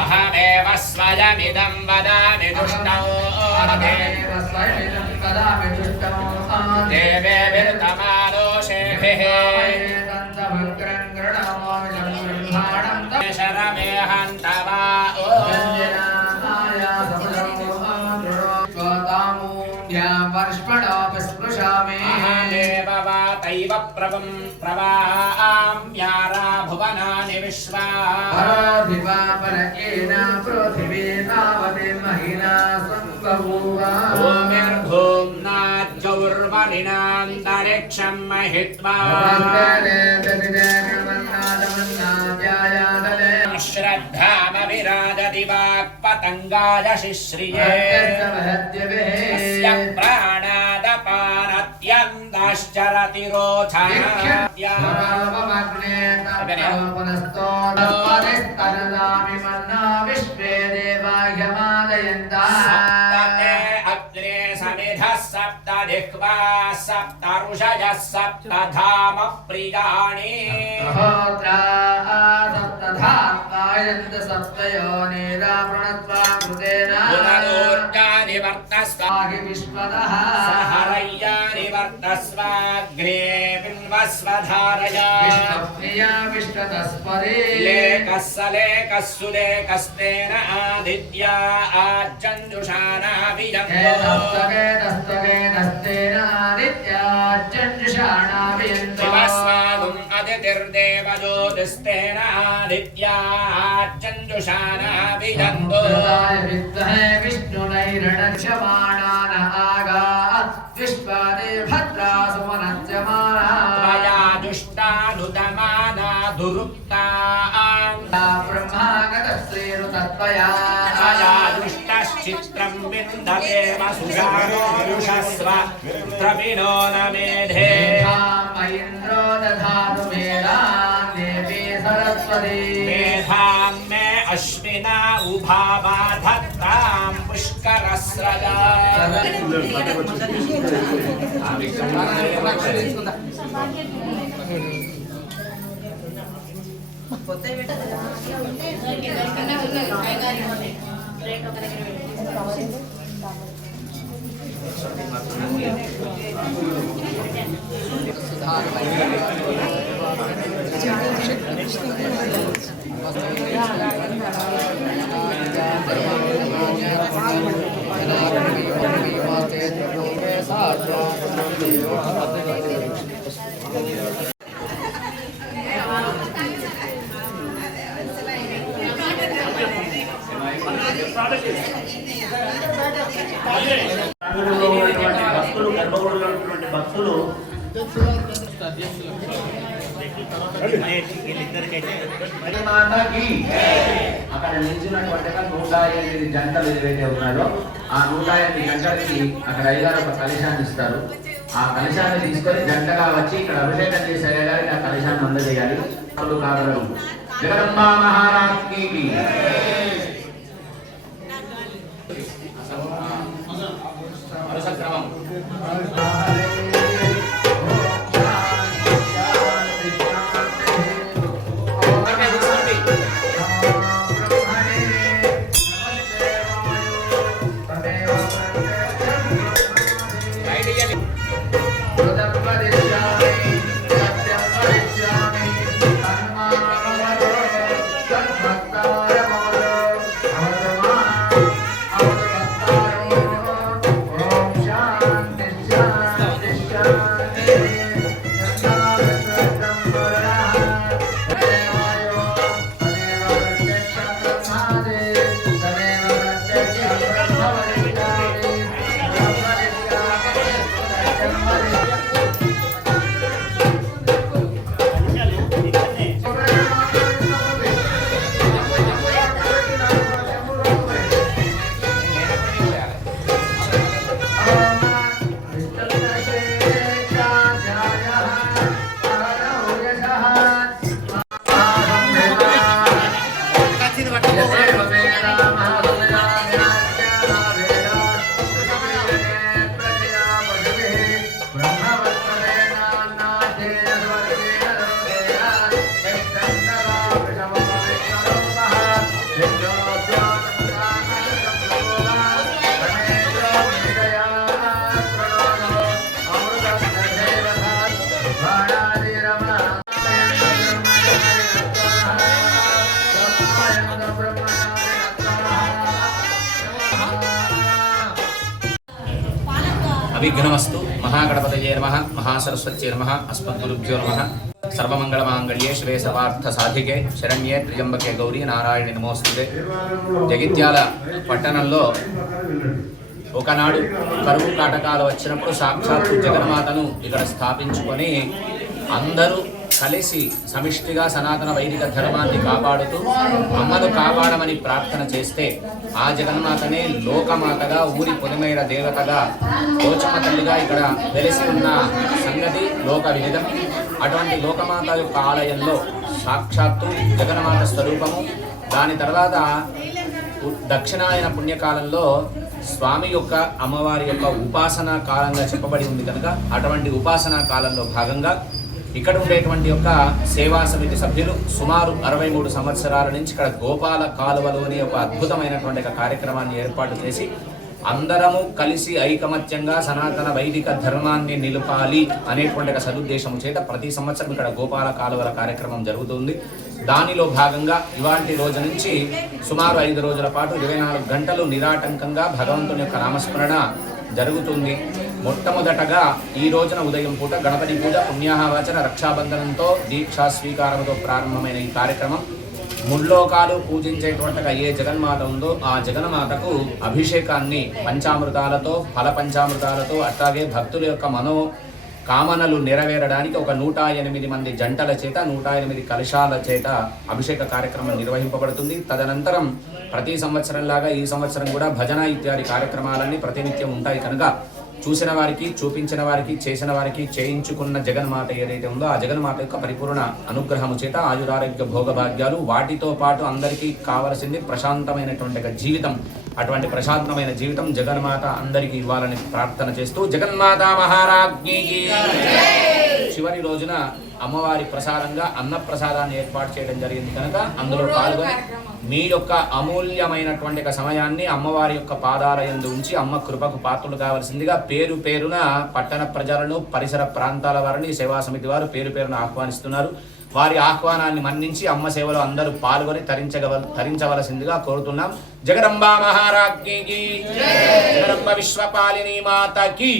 अहमेव स्वयमिदं वदामि दुष्टौ देवेभिर्तमादोषेभिः शरमे हन्तवा तैव प्रभं प्रवाम्यारा भुवनानि विश्वा भूमिर्भूम्नाज्जौर्वरिणान्तरिक्षं महित्वा श्रद्धामविराजति वाक्पतङ्गाय शिश्रिये प्राणादपानत्यन्दाश्चरति अग्ने समिधः सप्तजिह्वा सप्तऋषयः सप्तधाम प्रियाणि विश्वदःहरय्यानिवर्तस्वाग्ने बिन्वस्वधारया लेकस्सुलेकस्तेन आदित्या आजञ्जुषानाभियन्तो अदितिर्देवज्योतिस्तेन आदित्या चन्द्रुषानाभियन्तो विष्णुनैरणक्षमाणान आगा विश्वादे भद्रा सुमनच्यमाना त्वया दुष्टानुदमाना दुरुक्ता ब्रह्मागतश्रीरुतत्वया त्वया दुष्टश्चित्रं विन्दते वसुषानो रुषस्व द्रविणो न मेधे इन्द्रो दधातु मेधां देवी सरस्वती मेधां मे अश्विना उभाबाधत्तां पुष्करस्रजा భక్తులు అక్కడ నిలిచినటువంటి 108 జంటలు ఏవైతే ఉన్నారో ఆ 108 జంటలకి అక్కడ అయ్యగారు ఒక కలశాన్ని ఇస్తారు. ఆ కలశాన్ని తీసుకొని జంటగా వచ్చి ఇక్కడ అభిషేకం చేసే గారికి ఆ కలశాన్ని అందజేయాలి. జగదంబా మహారాజ్కి వరుసక్రమం అవిఘ్నమస్తు. మహాగణపతయే నమః, మహాసరస్వత్యై నమః, అస్మద్గురుభ్యో నమః. సర్వమంగళమాంగళ్యే శివే సర్వార్థ సాధికే శరణ్యే త్ర్యంబకే గౌరీ నారాయణి నమోస్తుతే. జగిత్యాల పట్టణంలో ఒకనాడు కరువు కాటకాలు వచ్చినప్పుడు సాక్షాత్తు జగన్మాతను ఇక్కడ స్థాపించుకొని అందరూ కలిసి సమిష్టిగా సనాతన వైదిక ధర్మాన్ని కాపాడుతూ అమ్మను కాపాడమని ప్రార్థన చేస్తే ఆ జగన్మాతనే లోకమాతగా, ఊరి పొలిమేర దేవతగా, పోచమ్మ తల్లిగా ఇక్కడ వెలిసి ఉన్న సంగతి లోక విదితం. అటువంటి లోకమాత యొక్క ఆలయంలో సాక్షాత్తు జగన్మాత స్వరూపము. దాని తర్వాత దక్షిణాయన పుణ్యకాలంలో స్వామి యొక్క అమ్మవారి యొక్క ఉపాసనా కాలంగా చెప్పబడి ఉంది కనుక అటువంటి ఉపాసనా కాలంలో భాగంగా ఇక్కడ ఉండేటువంటి యొక్క సేవా సమితి సభ్యులు సుమారు 63 సంవత్సరాల నుంచి ఇక్కడ గోపాల కాలువలోని ఒక అద్భుతమైనటువంటి ఒక కార్యక్రమాన్ని ఏర్పాటు చేసి అందరము కలిసి ఐకమత్యంగా సనాతన వైదిక ధర్మాన్ని నిలపాలి అనేటువంటి ఒక సదుద్దేశం చేత ప్రతి సంవత్సరం ఇక్కడ గోపాల కాలువల కార్యక్రమం జరుగుతుంది. దానిలో భాగంగా ఇవాటి రోజు నుంచి సుమారు 5 రోజుల పాటు 24 గంటలు నిరాటంకంగా భగవంతుని యొక్క నామస్మరణ జరుగుతుంది. మొట్టమొదటగా ఈ రోజున ఉదయం పూట గణపతి పూజ, పుణ్యాహవచన, రక్షాబంధనంతో దీక్షా స్వీకారంతో ప్రారంభమైన ఈ కార్యక్రమం ముల్లోకాలు పూజించేటువంటి ఏ జగన్మాత ఉందో ఆ జగన్మాతకు అభిషేకాన్ని పంచామృతాలతో, ఫల పంచామృతాలతో, అట్లాగే భక్తుల యొక్క మనో కామనలు నెరవేరడానికి ఒక 108 మంది జంటల చేత 108 కలశాల చేత అభిషేక కార్యక్రమం నిర్వహింపబడుతుంది. తదనంతరం ప్రతి సంవత్సరంలాగా ఈ సంవత్సరం కూడా భజన ఇత్యాది కార్యక్రమాలన్నీ ప్రతినిత్యం ఉంటాయి కనుక చూసిన వారికి, చూపించిన వారికి, చేసిన వారికి, చేయించుకున్న జగన్మాత ఏదైతే ఉందో ఆ జగన్మాత యొక్క పరిపూర్ణ అనుగ్రహము చేత ఆయురారోగ్య భోగభాగ్యాలు, వాటితో పాటు అందరికీ కావలసింది ప్రశాంతమైనటువంటి జీవితం. అటువంటి ప్రశాంతమైన జీవితం జగన్మాత అందరికీ ఇవ్వాలని ప్రార్థన చేస్తూ జగన్మాత మహారాజ్ఞికి చివరి రోజున అమ్మవారి ప్రసాదంగా అన్న ప్రసాదాన్ని ఏర్పాటు చేయడం జరిగింది కనుక అందులో పాల్గొని మీ యొక్క అమూల్యమైనటువంటి సమయాన్ని అమ్మవారి యొక్క పాదాల యందు ఉంచి అమ్మ కృపకు పాత్రలు కావాల్సిందిగా పేరు పేరున పట్టణ ప్రజలను, పరిసర ప్రాంతాల వారిని సేవా సమితి వారు పేరు పేరున ఆహ్వానిస్తున్నారు. వారి ఆహ్వానాన్ని మన్నించి అమ్మ సేవలో అందరూ పాల్గొని తరించవలసిందిగా కోరుతున్నాం. జగదంబా మహారాజ్ఞికి, జగదంబ విశ్వపాలిని మాతకి.